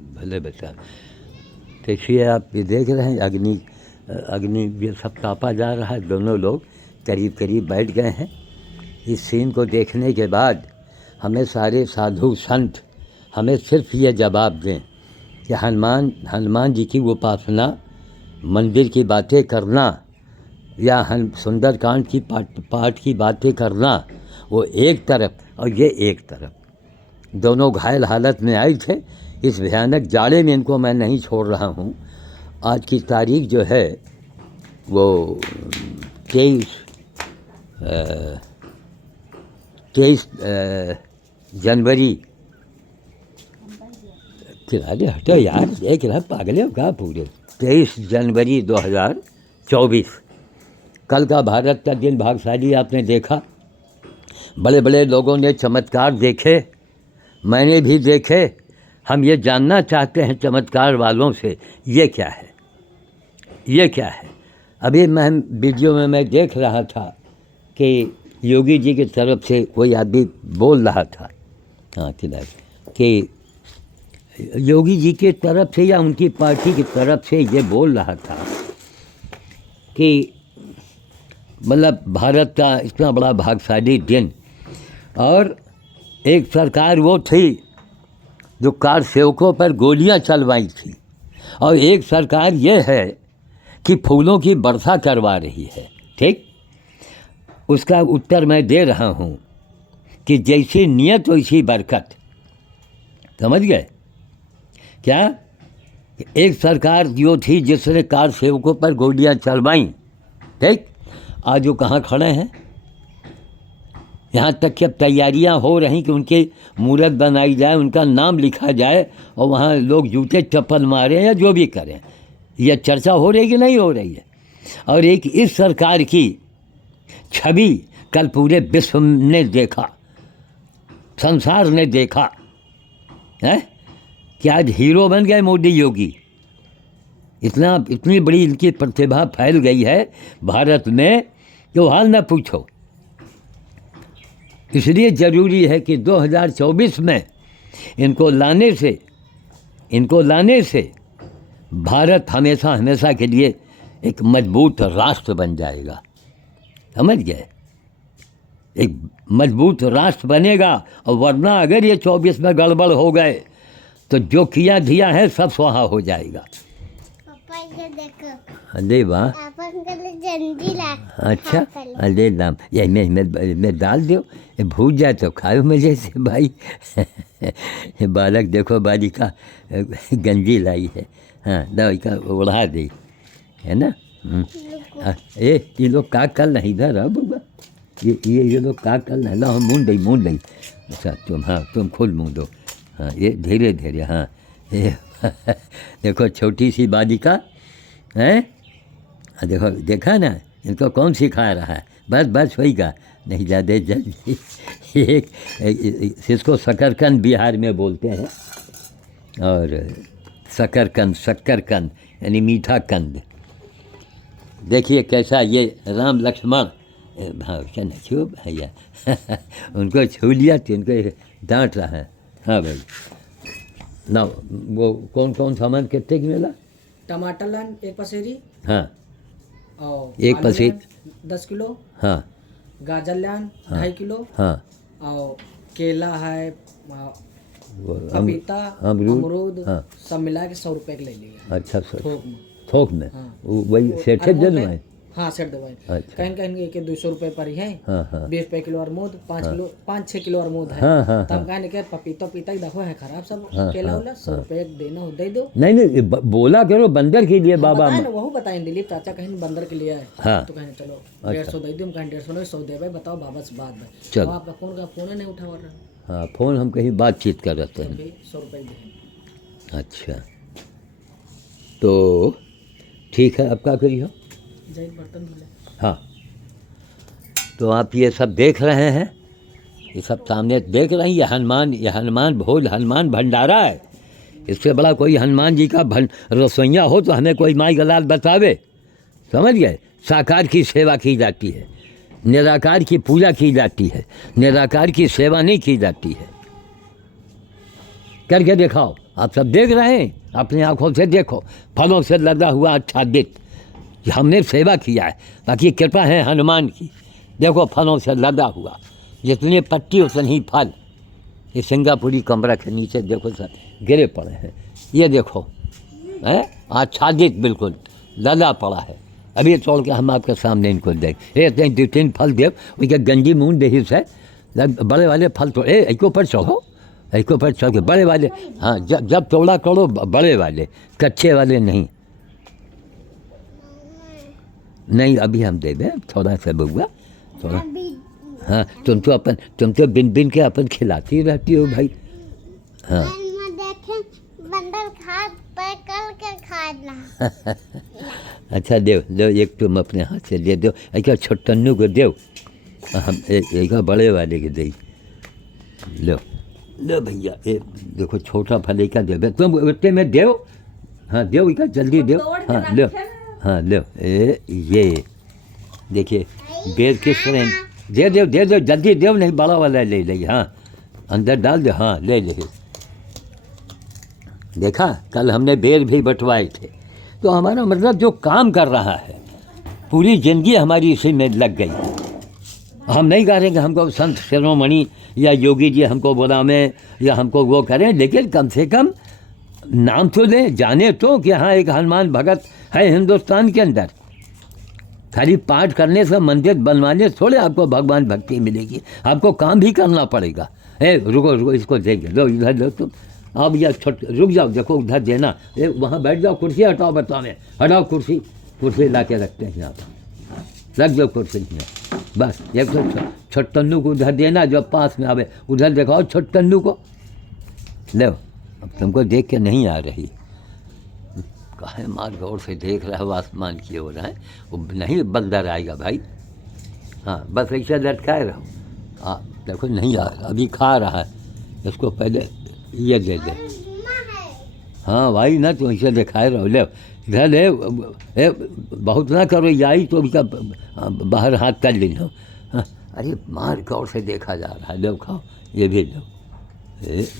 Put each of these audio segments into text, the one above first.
भले बेटा। देखिए आप ये देख रहे हैं अग्नि अग्नि ये सब तापा जा रहा है। दोनों लोग करीब करीब बैठ गए हैं। इस सीन को देखने के बाद हमें सारे साधु संत हमें सिर्फ ये जवाब दें कि हनुमान जी की उपासना, मंदिर की बातें करना या सुंदरकांड की पाठ की बातें करना, वो एक तरफ और ये एक तरफ, दोनों घायल हालत में आए थे। इस भयानक जाड़े में इनको मैं नहीं छोड़ रहा हूँ। आज की तारीख जो है वो 23 जनवरी। किनारे हटो यार, देख रहा पागले हो क्या पूरे। 23 जनवरी 2024 कल का भारत का दिन भाग्यशाली आपने देखा। बड़े बड़े लोगों ने चमत्कार देखे, मैंने भी देखे। हम ये जानना चाहते हैं चमत्कार वालों से, ये क्या है, ये क्या है। अभी मैं वीडियो में मैं देख रहा था कि योगी जी की तरफ से कोई आदमी बोल रहा था, हाँ कि योगी जी की तरफ से या उनकी पार्टी की तरफ से ये बोल रहा था कि मतलब भारत का इतना बड़ा भाग्यशाली दिन, और एक सरकार वो थी जो कार सेवकों पर गोलियां चलवाई थी, और एक सरकार ये है कि फूलों की वर्षा करवा रही है। ठीक, उसका उत्तर मैं दे रहा हूँ कि जैसी नियत वैसी बरकत। समझ गए क्या। एक सरकार जो थी जिसने कार सेवकों पर गोलियां चलवाई, ठीक, आज वो कहाँ खड़े हैं। यहाँ तक कि अब तैयारियाँ हो रही कि उनके मूर्त बनाई जाए, उनका नाम लिखा जाए और वहाँ लोग जूते चप्पल मारें या जो भी करें। यह चर्चा हो रही कि नहीं हो रही है। और एक इस सरकार की छवि कल पूरे विश्व ने देखा, संसार ने देखा है कि आज हीरो बन गए मोदी योगी। इतनी बड़ी इनकी प्रतिभा फैल गई है भारत में कि वो हाल न पूछो। इसलिए ज़रूरी है कि 2024 में इनको लाने से भारत हमेशा हमेशा के लिए एक मजबूत राष्ट्र बन जाएगा। समझ गए, एक मजबूत राष्ट्र बनेगा। और वरना अगर ये 24 में गड़बड़ हो गए तो जो किया दिया है सब स्वाहा हो जाएगा। अरे वाह, अच्छा, अरे नाम ये मैं डाल दो, भूल जाए तो खाओ मजे से भाई। बालक देखो बालिका गंजी लाई है, हाँ दवाई का उड़ा दी है ना। ये लोग का कल नहीं इधर आ बाबा, ये लोग का कल नहीं ला, मूंद दई। अच्छा तुम खुद मूंदो, हाँ ये धीरे धीरे, हाँ ये देखो छोटी सी बालिका है, देखो देखा ना, इनको कौन सिखा रहा है। बस होएगा, नहीं ज़्यादा जल्दी। एक इसको शकरकंद बिहार में बोलते हैं, और शक्करकंद यानी मीठा कंद। देखिए कैसा ये राम लक्ष्मण भाव क्या न छू भैया। उनको छू लिया तो उनको डांट रहा है। हाँ भाई ना, वो कौन सामान कितने की मिला। टमाटर लान 1 पसेरी, हाँ और 1 पसेरी 10 किलो, हाँ गाजर लान 2.5 किलो, हाँ, और केला है, पपीता, अमरूद, हाँ, सब मिला के 100 रुपये के ले लिया। अच्छा सर, थोक में हाँ। वही सेठ जन में, हाँ सेठ दवाई, अच्छा। कहीं के 200 रुपये पर ही है। हाँ 20 रुपये किलो अरमूद, 5-6 किलो अरमूद है। हाँ, तब कहने के पपीता ही देखो है खराब सब। केला वाला 100 रुपये देना हो दे दो। नहीं बोला करो बंदर के लिए बाबा। वही बताए दिलीप चाचा कहीं बंदर के लिए है। हाँ। तो कहें चलो 150 दे दो, कहीं 150 नहीं 100 दे भाई, बताओ बाबा से बात है। चलो आपका फोन नहीं उठा रहा। हाँ फोन हम कहीं बातचीत कर रहे थे। 100 रुपये दे। अच्छा तो ठीक है, अब क्या करिए। बर्तन धुले। हाँ तो आप ये सब देख रहे हैं, ये सब सामने देख रहे हैं। ये हनुमान भोज, हनुमान भंडारा है। इससे बड़ा कोई हनुमान जी का रसोइया हो तो हमें कोई माई गलाल बतावे। समझ गए, साकार की सेवा की जाती है, निराकार की पूजा की जाती है, निराकार की सेवा नहीं की जाती है। करके दिखाओ। आप सब देख रहे हैं, अपनी आंखों से देखो, फलों से लदा हुआ आच्छादित। हमने सेवा किया है, बाकी कृपा है हनुमान की। देखो फलों से लदा हुआ, जितनी पत्ती उतनी ही फल। ये सिंगापुरी कमरा के नीचे देखो सर गिरे पड़े हैं, ये देखो है आच्छादित, बिल्कुल लदा पड़ा है। अभी तोड़ के हम आपके सामने इनको दें। ये दो तीन फल देव, उनके गंजी मून दही से बड़े वाले फल तो एक ऊपर चढ़ो, एक ऊपर चढ़ के बड़े वाले। हाँ, जब तोड़ा करो बड़े वाले, कच्चे वाले नहीं। नहीं अभी हम दे दें थोड़ा सा बउआ, थोड़ा। हाँ, तुम तो बिन बिन के अपन खिलाती रहती हो भाई। हाँ अच्छा देव लो, एक तुम अपने हाथ से दे दो, एक छोटन्नू को देव, हम एक बड़े वाले के दे। लो लो भैया, ये देखो छोटा फल एक देव, तुम उतने में देव। हाँ देव एक जल्दी देव। हाँ लो, हाँ लो, ये देखिए बेर किस तरह दे दो, दे दो जल्दी देव, नहीं बड़ा वाला ले ले। हाँ अंदर डाल दो, हाँ ले ले। देखा कल हमने बेर भी बंटवाए थे। तो हमारा मतलब जो काम कर रहा है, पूरी ज़िंदगी हमारी इसी में लग गई। हम नहीं कह रहे कि हमको संत शिरोमणि या योगी जी हमको बुलावें या हमको वो करें, लेकिन कम से कम नाम तो लें, जाने तो कि हाँ एक हनुमान भगत है हिंदुस्तान के अंदर। खाली पाठ करने से, मंदिर बनवाने से थोड़े आपको भगवान भक्ति मिलेगी, आपको काम भी करना पड़ेगा। रुको रुको, इसको देंगे, लो इधर लो तुम। अब या रुक जाओ, देखो उधर देना, वहाँ बैठ जाओ, कुर्सी हटाओ, बताओ में हटाओ कुर्सी, कुर्सी ला के रखते हैं यहाँ पर, रख दो कुर्सी में। बस एक तो छोटन्नू को उधर देना, जो पास में आवे उधर दिखाओ छोटन्नू को। लो अब तुमको देख के नहीं आ रही, काहे मार गौर से देख रहा है, आसमान की ओर है, वो नहीं बंदर आएगा भाई। हाँ बस ऐसे लटकाए रहो। हाँ देखो नहीं आ रहा, अभी खा रहा है, इसको पहले ये दे दे। हाँ भाई ना, तो ऐसे दिखाए रहो। ले इधर ले, बहुत ना करो, यही तो उसका बाहर हाथ कर लो। हाँ, अरे मार गौर से देखा जा रहा है। लो खाओ, ये भी लो,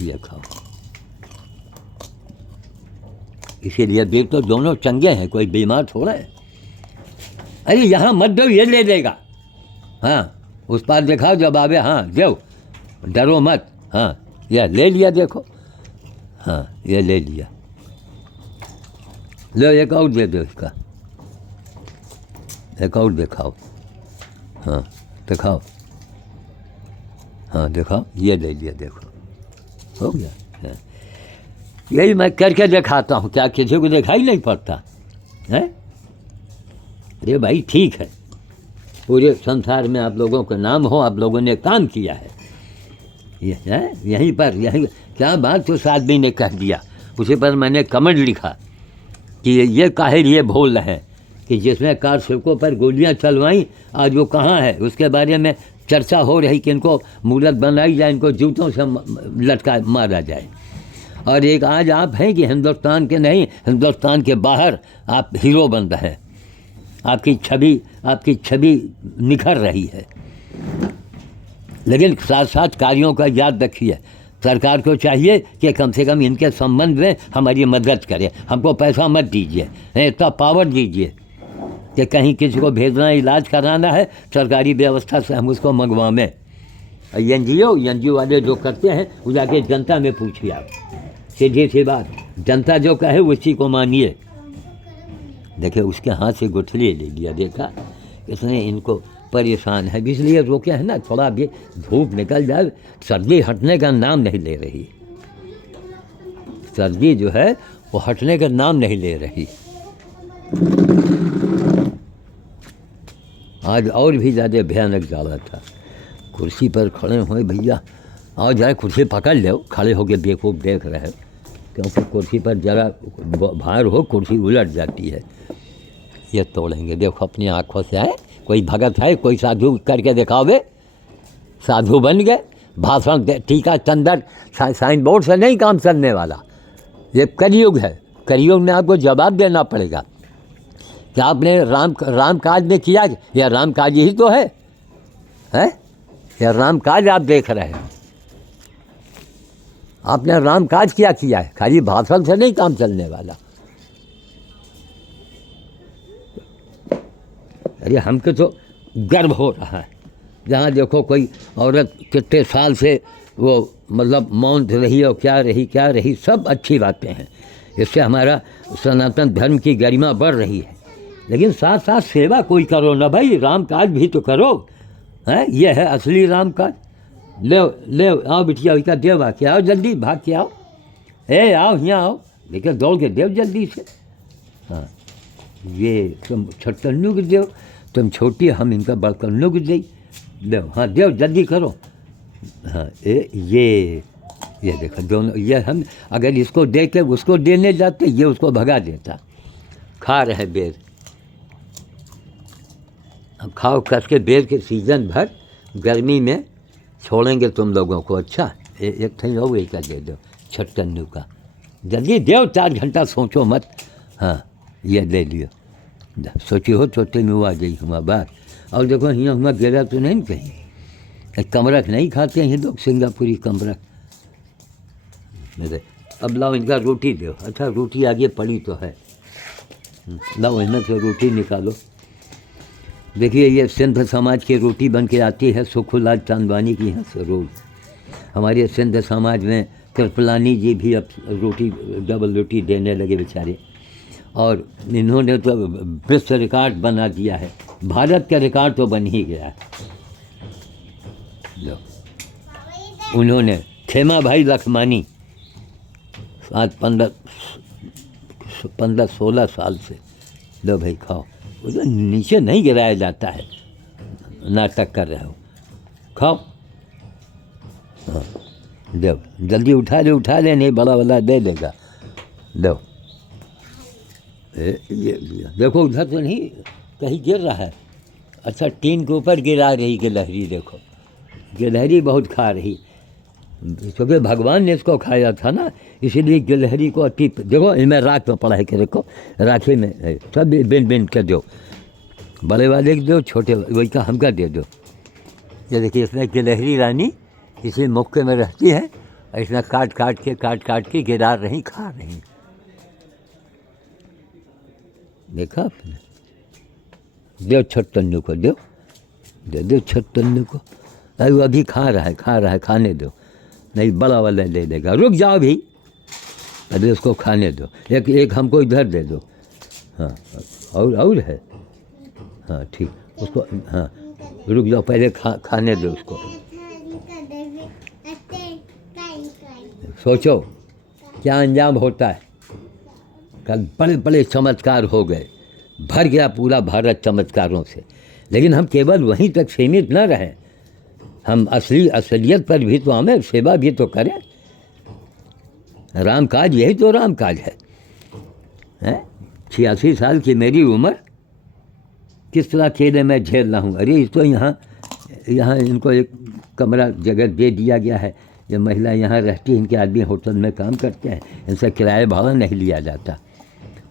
ये खाओ। इसीलिए देख तो दोनों चंगे हैं, कोई बीमार थोड़ा है। अरे यहाँ मत दो, ये ले लेगा। हाँ उस पार दिखाओ जब आवे, हाँ दो, डरो मत। हाँ यह ले लिया देखो, हाँ ये ले लिया। लो एक और दे दो इसका, एक और दिखाओ। हाँ दिखाओ, हाँ दिखाओ, ये ले लिया देखो, हो गया। हाँ। यही मैं करके दिखाता हूँ, क्या किसी को दिखाई नहीं पड़ता है? अरे भाई ठीक है, पूरे संसार में आप लोगों का नाम हो, आप लोगों ने काम किया है। ये है यहीं पर, यहीं क्या बात उस आदमी ने कह दिया, उसी पर मैंने कमेंट लिखा कि ये काहे लिए भूल रहे हैं कि जिसने कार सड़कों पर गोलियां चलवाई, आज वो कहाँ है, उसके बारे में चर्चा हो रही कि इनको मूर्त बनाई जाए, इनको जूतों से लटका मारा जाए। और एक आज आप हैं कि हिंदुस्तान के नहीं, हिंदुस्तान के बाहर आप हीरो बन रहे हैं, आपकी छवि निखर रही है। लेकिन साथ साथ कार्यों का याद रखिए, सरकार को चाहिए कि कम से कम इनके संबंध में हमारी मदद करे, हमको पैसा मत दीजिए, इतना पावर दीजिए कि कहीं किसी को भेजना, इलाज कराना है, सरकारी व्यवस्था से हम उसको मंगवाएं। एनजीओ वाले जो करते हैं वो जाके जनता में पूछिए आप, सीधी सी बात, जनता जो कहे उसी को मानिए। देखिए उसके हाथ से गुठली ले लिया, देखा इसने इनको परेशान है, इसलिए रोके है ना, थोड़ा भी धूप निकल जाए, सर्दी हटने का नाम नहीं ले रही, सर्दी जो है वो हटने का नाम नहीं ले रही। आज और भी ज़्यादा भयानक जाड़ा था। कुर्सी पर खड़े हुए भैया, और जरा कुर्सी पकड़ लो, खड़े होके बेवकूफ़ देख रहे हो, क्योंकि कुर्सी पर जरा भार हो कुर्सी उलट जाती है। ये तोड़ेंगे, देखो अपनी आँखों से है, कोई भगत है, कोई साधु करके दिखावे, साधु बन गए, भाषण टीका चंदन साइन बोर्ड से नहीं काम चलने वाला। ये कलयुग है, कलयुग में आपको जवाब देना पड़ेगा कि आपने राम काज में किया, या राम काज ही तो है या राम काज आप देख रहे हैं। आपने राम काज क्या किया है? खाली भाषण से नहीं काम चलने वाला। अरे हमको तो गर्व हो रहा है, जहाँ देखो कोई औरत कितने साल से वो मतलब मौन रही और क्या रही, सब अच्छी बातें हैं। इससे हमारा सनातन धर्म की गरिमा बढ़ रही है। लेकिन साथ साथ सेवा कोई करो ना भाई, राम काज भी तो करो, हैं? ये है असली राम काज। ले आओ बिटिया, उसका देव आके आओ, जल्दी भाग के आओ, आओ यहाँ आओ, लेकिन दौड़ के देव जल्दी से। हाँ, ये तुम छटन्नू के देव, तुम छोटी, हम इनका बड़कन्नू के देव। हाँ देव जल्दी करो। हाँ ये देखो दोनों, ये हम अगर इसको दे के उसको देने जाते, ये उसको भगा देता। खा रहे बेर, अब खाओ कस के बेर के सीजन भर, गर्मी में छोड़ेंगे तुम लोगों को। अच्छा एक थी हो गई का दे दो छटकन्नू का, जल्दी दो, 4 घंटा सोचो मत। हाँ ये ले लियो, सोची हो छोटे में वो आ गई हुआ बात। और देखो यहाँ हुआ गिरा तो नहीं कहीं, कमरख नहीं खाते हैं लोग, सिंगापुरी कमरख। मेरे अब लाओ इनका रोटी दो। अच्छा रोटी आगे पड़ी तो है, लाओ इनमें से रोटी निकालो। देखिए ये सिंध समाज की रोटी बन के आती है सुखुलाल चांदवानी की यहाँ से रोज़। हमारे सिंध समाज में कृपलानी जी भी अब रोटी, डबल रोटी देने लगे बेचारे। और इन्होंने तो विश्व रिकॉर्ड बना दिया है, भारत का रिकॉर्ड तो बन ही गया है। लो उन्होंने खेमा भाई लखमानी, आज 15-16 साल से, लो भाई खाओ। उधर नीचे नहीं गिराया जाता है, नाटक कर रहे हो, खाओ। हाँ दो, जल्दी उठा ले, नहीं बड़ा वाला दे देगा। दो ये देखो उधर तो नहीं कहीं गिर रहा है। अच्छा टीन के ऊपर गिरा रही गिलहरी, देखो गिलहरी बहुत खा रही, क्योंकि भगवान ने इसको खाया था ना, इसीलिए गिलहरी को अति। देखो इनमें राख में पड़ा है कि देखो राखी में है, सब बिन बिन के दो, बड़े वाले को दो, छोटे वही का हमका दे दो। ये देखिए इसमें गिलहरी रानी इसी मौके में रहती है, और इसमें काट काट के गिरा रही, खा रही। देखा आपने? दो छटन्नू को दो छटन्नू को। अरे वो अभी खा रहा है, खाने दो, नहीं बड़ा वाला ले लेगा। रुक जाओ भी, अरे उसको खाने दो। एक हमको इधर दे दो। हाँ और है, हाँ ठीक, उसको हाँ रुक जाओ, पहले खाने दो उसको। सोचो क्या अंजाम होता है। कल बड़े बड़े चमत्कार हो गए, भर गया पूरा भारत चमत्कारों से। लेकिन हम केवल वहीं तक सीमित न रहें, हम असलियत पर भी तो हमें सेवा भी तो करें। राम काज, यही तो राम काज है। 86 साल की मेरी उम्र, किस तरह अकेले मैं झेल रहा हूँ। अरे तो यहाँ इनको एक कमरा जगह दे दिया गया है, ये महिला यहाँ रहती है, इनके आदमी होटल में काम करते हैं, इनसे किराया भाड़ा नहीं लिया जाता।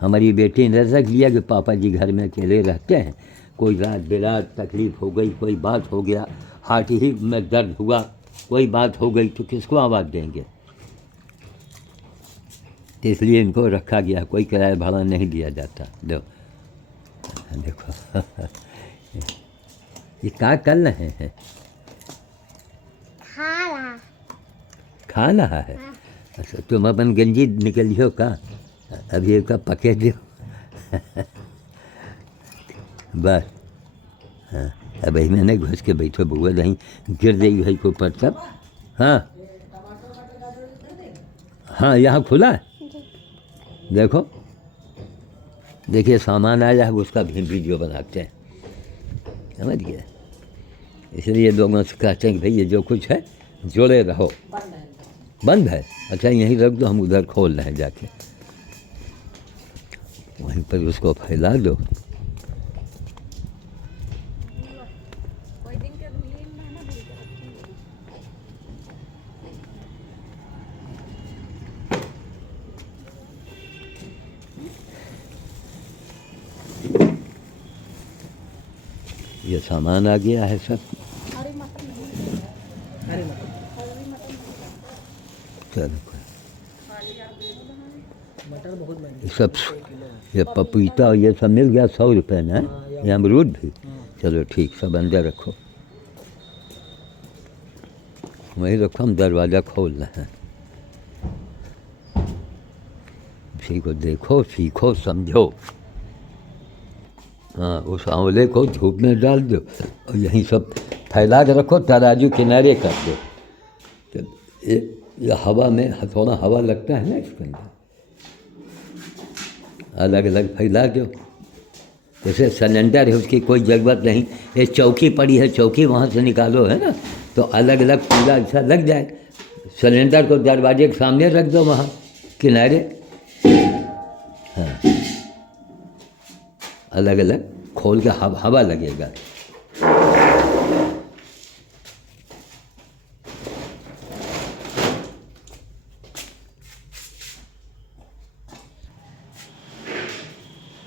हमारी बेटी ने रख लिया कि पापा जी घर में अकेले रहते हैं, कोई रात बिरात तकलीफ़ हो गई, कोई बात हो गया, हार्ट ही में दर्द हुआ, कोई बात हो गई तो किसको आवाज़ देंगे। इसलिए इनको रखा गया, कोई किराया भाड़ा नहीं दिया जाता। देखो ये क्या कर रहे हैं? खा रहा है। अच्छा तुम अपन गंजी निकलियो का, अभी एक पके दो। बस हाँ, अब ही मैंने घुस के बैठो बुआ, नहीं गिर देगी भाई को ऊपर तब। हाँ यहाँ खुला है, देखो देखिए सामान आया है, उसका भी वीडियो बनाते हैं, समझ गए। इसलिए लोगों से कहते हैं कि भाई ये जो कुछ है जोड़े रहो। बंद है? अच्छा यहीं रख दो, हम उधर खोल रहे हैं जाके, वहीं पर उसको फैला दो। ये सामान आ गया है सब। चलो मटर बहुत महंगे ये सब ये पपीता और ये सब मिल गया 100 रुपये में, हैं? ये अमरूद भी। चलो ठीक, सब अंदर रखो, वहीं रखो, हम दरवाज़ा खोल रहे हैं। इसी को देखो, सीखो, समझो। हाँ, उस आंवले को धूप में डाल दो और यहीं सब फैला के रखो, तराजू किनारे कर दो। तो ये हवा में थोड़ा हवा लगता है ना इसके अंदर, अलग अलग फैला दो। जैसे सिलेंडर है, उसकी कोई ज़रूरत नहीं, ये चौकी पड़ी है, चौकी वहाँ से निकालो, है ना, तो अलग अलग पूरा ऐसा लग जाए। सिलेंडर को दरवाजे के सामने रख दो, वहाँ किनारे। हाँ, अलग अलग खोल के हवा लगेगा।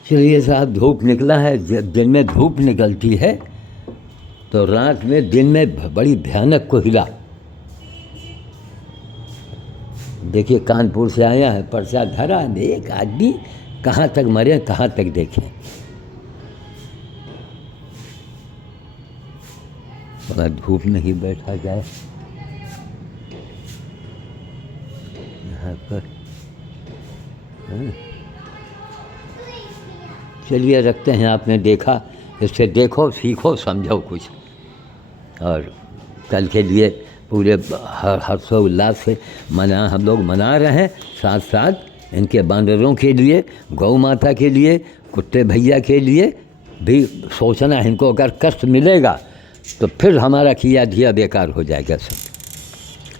चलिए साहब, धूप निकला है, दिन में धूप निकलती है तो रात में दिन में बड़ी भयानक कोहरा। देखिए, कानपुर से आया है, पर्चा धरा है, एक आदमी कहाँ तक मरे, कहाँ तक देखें। थोड़ा धूप में ही बैठा जाए यहाँ पर। हाँ, चलिए रखते हैं। आपने देखा, इससे देखो, सीखो, समझो कुछ। और कल के लिए पूरे हर्षोल्लास से हम लोग मना रहे हैं। साथ साथ इनके बांदरों के लिए, गौ माता के लिए, कुत्ते भैया के लिए भी सोचना है। इनको अगर कष्ट मिलेगा तो फिर हमारा किया धिया बेकार हो जाएगा सब।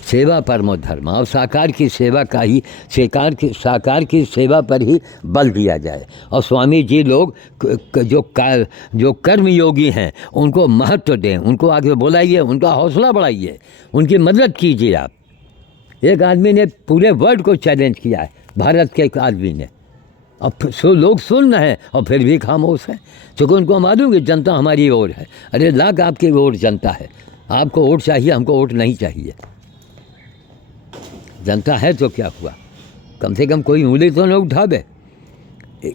सेवा परमो धर्म, और साकार की सेवा का ही, साकार की सेवा पर ही बल दिया जाए। और स्वामी जी लोग जो कर्म योगी हैं उनको महत्व दें, उनको आगे बुलाइए, उनका हौसला बढ़ाइए, उनकी मदद कीजिए आप। एक आदमी ने पूरे वर्ल्ड को चैलेंज किया है, भारत के एक आदमी ने। अब लोग सुन रहे हैं और फिर भी खामोश हैं, क्योंकि उनको मालूम कि जनता हमारी ओर है। अरे लाख आपकी ओर जनता है, आपको वोट चाहिए, हमको वोट नहीं चाहिए। जनता है तो क्या हुआ, कम से कम कोई उंगली तो न उठावे।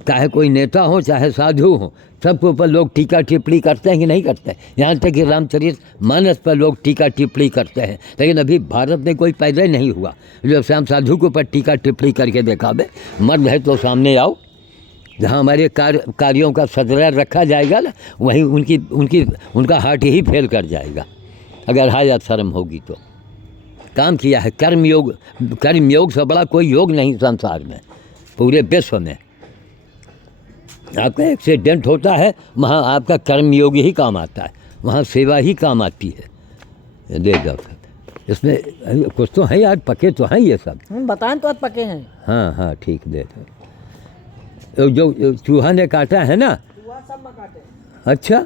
चाहे कोई नेता हो, चाहे साधु हो, सबके ऊपर लोग टीका टिप्पणी करते हैं कि नहीं करते हैं। यहाँ तक कि रामचरित मानस पर लोग टीका टिप्पणी करते हैं, लेकिन अभी भारत में कोई पैदा ही नहीं हुआ जो श्याम साधु के ऊपर टीका टिप्पणी करके दिखावे। मर्द है तो सामने आओ, जहाँ हमारे कार्यों का सदरा रखा जाएगा ना, वहीं उनका हार्ट ही फेल कर जाएगा, अगर हाया शर्म होगी तो। काम किया है कर्मयोग से बड़ा कोई योग नहीं संसार में, पूरे विश्व में। आपका एक्सीडेंट होता है, वहाँ आपका कर्मयोग ही काम आता है, वहाँ सेवा ही काम आती है। ले जाओ सब, इसमें कुछ तो है यार, पके तो हैं ये सब। हम बताएं तो आज पके हैं। हाँ हाँ ठीक, दे दो। जो चूहा ने काटा है ना, सब में काटे। अच्छा,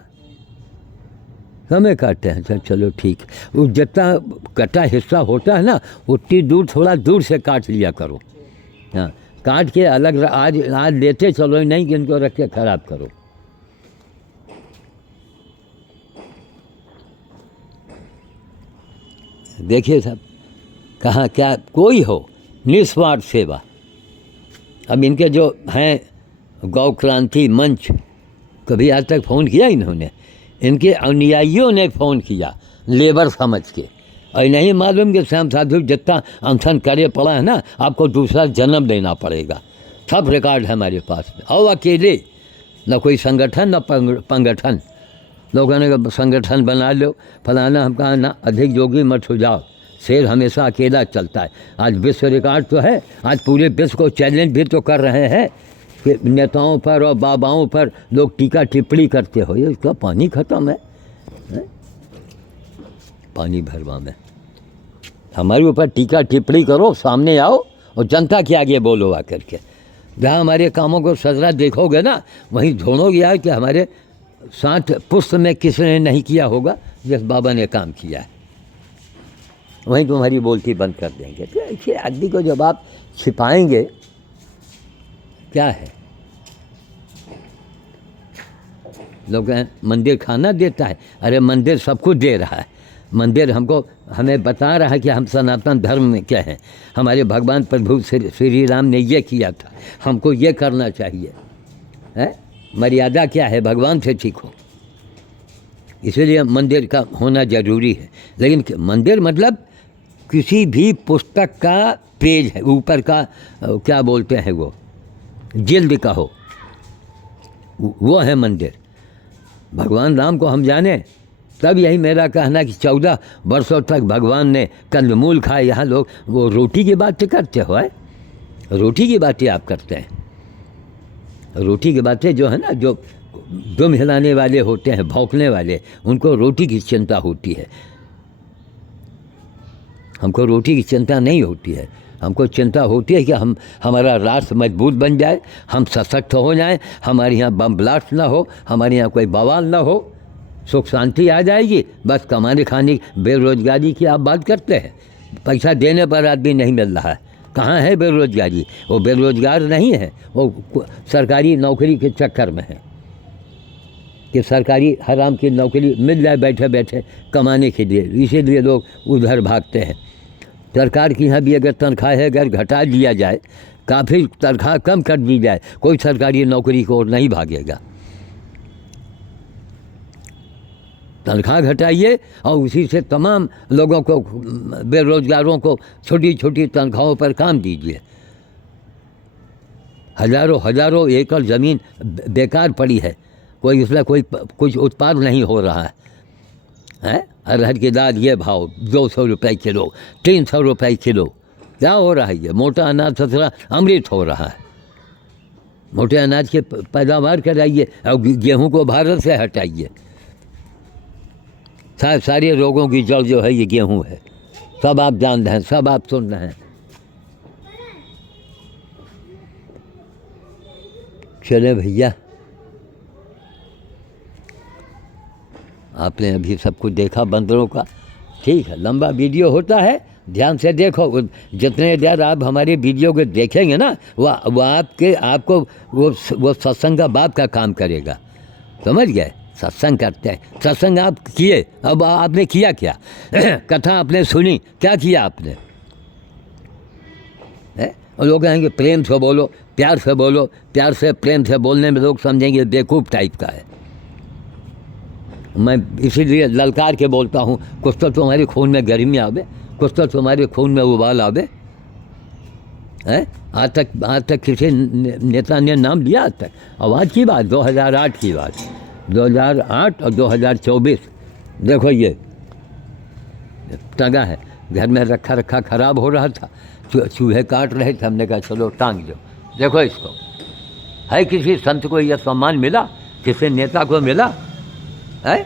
हमें काटते हैं, चलो ठीक। वो जितना कटा हिस्सा होता है ना, उतनी दूर, थोड़ा दूर से काट लिया करो। हाँ, काट के अलग आज लेते चलो, नहीं कि इनको रख के खराब करो। देखिए सब, कहाँ क्या कोई हो, निस्वार्थ सेवा। अब इनके जो हैं गौ क्रांति मंच, कभी आज तक फ़ोन किया इन्होंने? इनके अनुयायियों ने फ़ोन किया लेबर समझ के, और नहीं मालूम कि श्याम साधु जितना अनशन करे पड़ा है ना, आपको दूसरा जन्म लेना पड़ेगा। सब रिकॉर्ड है हमारे पास में। और अकेले, न कोई संगठन न पंगठन। लोगों ने संगठन बना लो, फलाना, हम कहा ना, अधिक जोगी मत हो जाओ, शेर हमेशा अकेला चलता है। आज विश्व रिकॉर्ड तो है, आज पूरे विश्व को चैलेंज भी तो कर रहे हैं कि नेताओं पर और बाबाओं पर लोग टीका टिप्पणी करते हो। ये इसका पानी ख़त्म है? पानी भरवा में हमारे ऊपर टीका टिप्पणी करो, सामने आओ और जनता के आगे बोलो आकर के। जहाँ हमारे कामों को सजरा देखोगे ना, वहीं ढूंढोगे यार कि हमारे साथ पुष्ट में किसने नहीं किया होगा जिस बाबा ने काम किया है, वहीं तुम्हारी बोलती बंद कर देंगे। तो ऐसे आदमी को जब आप छिपाएंगे, क्या है? लोग मंदिर खाना देता है, अरे मंदिर सब कुछ दे रहा है। मंदिर हमको हमें बता रहा है कि हम सनातन धर्म में क्या हैं। हमारे भगवान प्रभु श्री राम ने ये किया था, हमको ये करना चाहिए है। मर्यादा क्या है, भगवान से सीखो। इसलिए मंदिर का होना ज़रूरी है। लेकिन मंदिर मतलब किसी भी पुस्तक का पेज है, ऊपर का क्या बोलते हैं वो, जिल्द का हो, वो है मंदिर। भगवान राम को हम जाने, तब यही मेरा कहना कि 14 वर्षों तक भगवान ने कंदमूल खाए। यहाँ लोग वो रोटी की बातें करते हो है, रोटी की बातें आप करते हैं। रोटी की बातें जो है ना, जो दुम हिलाने वाले होते हैं, भौंकने वाले, उनको रोटी की चिंता होती है। हमको रोटी की चिंता नहीं होती है। हमको चिंता होती है कि हमारा राष्ट्र मजबूत बन जाए, हम सशक्त हो जाएं, हमारे यहाँ बम ब्लास्ट ना हो, हमारे यहाँ कोई बवाल ना हो, सुख शांति आ जाएगी। बस कमाने खाने, बेरोजगारी की आप बात करते हैं, पैसा देने पर आदमी नहीं मिल रहा है। कहाँ है बेरोजगारी? वो बेरोजगार नहीं है, वो सरकारी नौकरी के चक्कर में है कि सरकारी हराम की नौकरी मिल जाए बैठे बैठे कमाने के लिए, इसीलिए लोग उधर भागते हैं। सरकार की यहाँ भी अगर तनख्वाह है, अगर घटा दिया जाए, काफ़ी तनख्वाह कम कर दी जाए, कोई सरकारी नौकरी को नहीं भागेगा। तनख्वाह घटाइए और उसी से तमाम लोगों को, बेरोजगारों को छोटी छोटी तनख्वाहों पर काम दीजिए। हजारों एकड़ ज़मीन बेकार पड़ी है, कोई उसमें कोई कुछ उत्पाद नहीं हो रहा है। अरहर की दाल ये भाव 200 रुपये किलो, 300 रुपये किलो, क्या हो रहा है? ये मोटा अनाज ससुरा अमृत हो रहा है। मोटे अनाज की पैदावार कराइए और गेहूं को भारत से हटाइए। सारे रोगों की जड़ जो है ये गेहूं है, सब आप जान रहे हैं, सब आप सुन रहे हैं। चले भैया, आपने अभी सब कुछ देखा बंदरों का, ठीक है, लंबा वीडियो होता है, ध्यान से देखो। जितने देर आप हमारे वीडियो को देखेंगे ना, वो आपको वो सत्संग का बाप का काम करेगा, समझ गए? सत्संग करते हैं, सत्संग आप किए, अब आपने किया क्या? कथा आपने सुनी, क्या किया आपने? और लोग कहेंगे प्रेम से बोलो, प्यार से बोलो। प्यार से प्रेम से बोलने में लोग समझेंगे बेवकूफ़ टाइप का है। मैं इसीलिए ललकार के बोलता हूँ, कुछ तो तुम्हारे खून में गर्मी आवे, कुछ तो तुम्हारे खून में उबाल आवे। है आज तक किसी नेता ने नाम लिया आज तक? आवाज़ की बात 2008 की बात, 2008 और 2024 देखो ये टंगा है, घर में रखा ख़राब हो रहा था, चूहे काट रहे थे, हमने कहा चलो टांग दो। देखो इसको, है किसी संत को यह सम्मान मिला? किसी नेता को मिला है?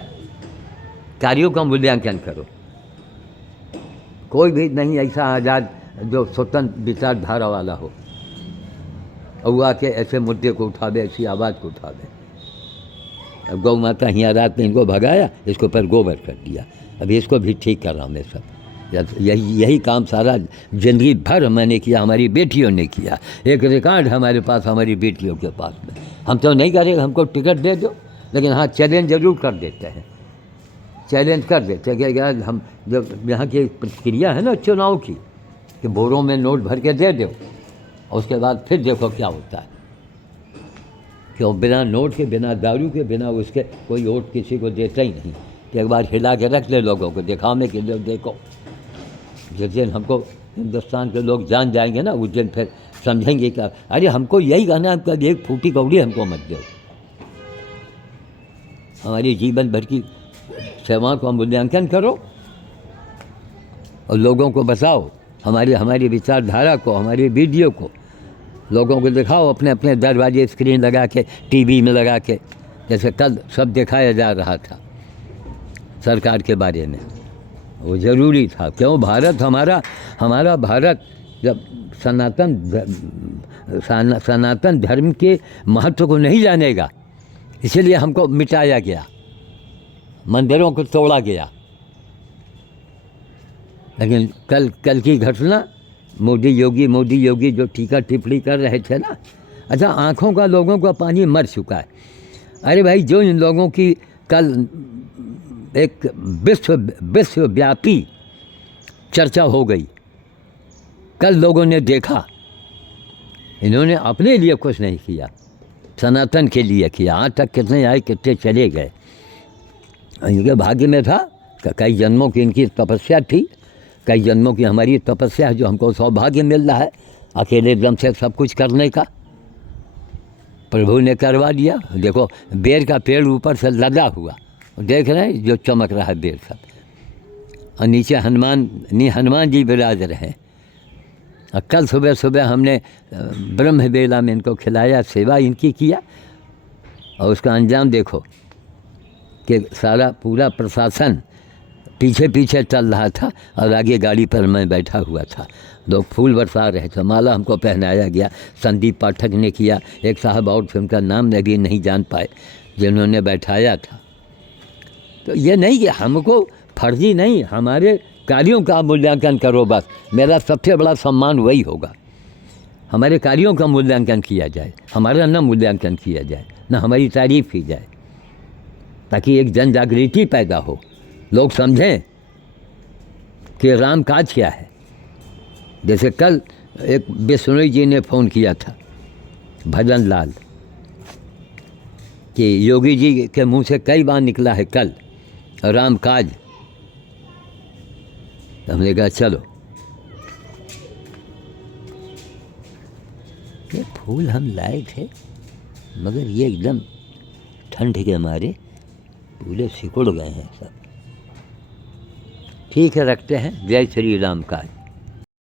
कार्यों का मूल्यांकन करो। कोई भी नहीं ऐसा आज़ाद जो स्वतंत्र विचारधारा वाला हो और वो आके ऐसे मुद्दे को उठावे, ऐसी आवाज़ को उठावे। अब गौ माता हियाँ रात में इनको भगाया, इसके ऊपर गोबर कर दिया, अभी इसको भी ठीक कर रहा हूँ मैं सब। यही काम सारा जिंदगी भर मैंने किया, हमारी बेटियों ने किया। एक रिकॉर्ड हमारे पास, हमारी बेटियों के पास में। हम तो नहीं करेंगे, हमको टिकट दे दो, लेकिन हाँ चैलेंज ज़रूर कर देते हैं, चैलेंज कर देते हैं कि यार हम जब यहाँ की प्रक्रिया है ना चुनाव की, कि बोरों में नोट भर के दे दो और उसके बाद फिर देखो क्या होता है। क्यों बिना नोट के, बिना दारू के, बिना उसके कोई वोट किसी को देता ही नहीं। कि एक बार हिला के रख ले लोगों को दिखाने के लिए, देखो जिस दिन हमको हिंदुस्तान के लोग जान जाएंगे ना, उस दिन फिर समझेंगे कि अरे हमको यही कहना है, कभी एक फूटी कौड़ी हमको मत दो। हमारी जीवन भर की सेवाओं का मूल्यांकन करो और लोगों को बताओ, हमारी विचारधारा को, हमारी वीडियो को लोगों को दिखाओ, अपने अपने दरवाजे स्क्रीन लगा के, टीवी में लगा के, जैसे कल सब दिखाया जा रहा था सरकार के बारे में। वो ज़रूरी था। क्यों? भारत हमारा भारत जब सनातन धर्म के महत्व को नहीं जानेगा, इसीलिए हमको मिटाया गया, मंदिरों को तोड़ा गया। लेकिन कल की घटना, मोदी योगी जो टीका टिप्पणी कर रहे थे ना, अच्छा आँखों का लोगों का पानी मर चुका है। अरे भाई, जो इन लोगों की कल एक विश्वव्यापी चर्चा हो गई। कल लोगों ने देखा, इन्होंने अपने लिए कुछ नहीं किया, सनातन के लिए किया। आज तक कितने आए, कितने चले गए। इनके भाग्य में था, कई जन्मों की इनकी तपस्या थी, कई जन्मों की हमारी तपस्या है, जो हमको सौभाग्य मिल रहा है अकेले दम से सब कुछ करने का। प्रभु ने करवा दिया। देखो बेर का पेड़ ऊपर से लदा हुआ, देख रहे हैं जो चमक रहा है बेर सब, और नीचे हनुमान जी विराज रहे हैं। और कल सुबह सुबह हमने ब्रह्म बेला में इनको खिलाया, सेवा इनकी किया, और उसका अंजाम देखो कि सारा पूरा प्रशासन पीछे पीछे चल रहा था और आगे गाड़ी पर मैं बैठा हुआ था। लोग फूल बरसा रहे थे, माला हमको पहनाया गया, संदीप पाठक ने किया, एक साहब और थे, उनका नाम भी नहीं जान पाए, जिन्होंने बैठाया था। तो ये नहीं कि हमको फर्जी नहीं, हमारे कार्यों का मूल्यांकन करो बस। मेरा सबसे बड़ा सम्मान वही होगा, हमारे कार्यों का मूल्यांकन किया जाए, हमारा न मूल्यांकन किया जाए, न हमारी तारीफ की जाए, ताकि एक जन जागृति पैदा हो, लोग समझें कि राम काज क्या है। जैसे कल एक बिश्नोई जी ने फ़ोन किया था, भजन लाल, कि योगी जी के मुंह से कई बार निकला है कल राम काज। हमने कहा चलो, ये फूल हम लाए थे, मगर ये एकदम ठंड के मारे पूरे सिकुड़ गए हैं सब। ठीक है, रखते हैं। जय श्री राम काज।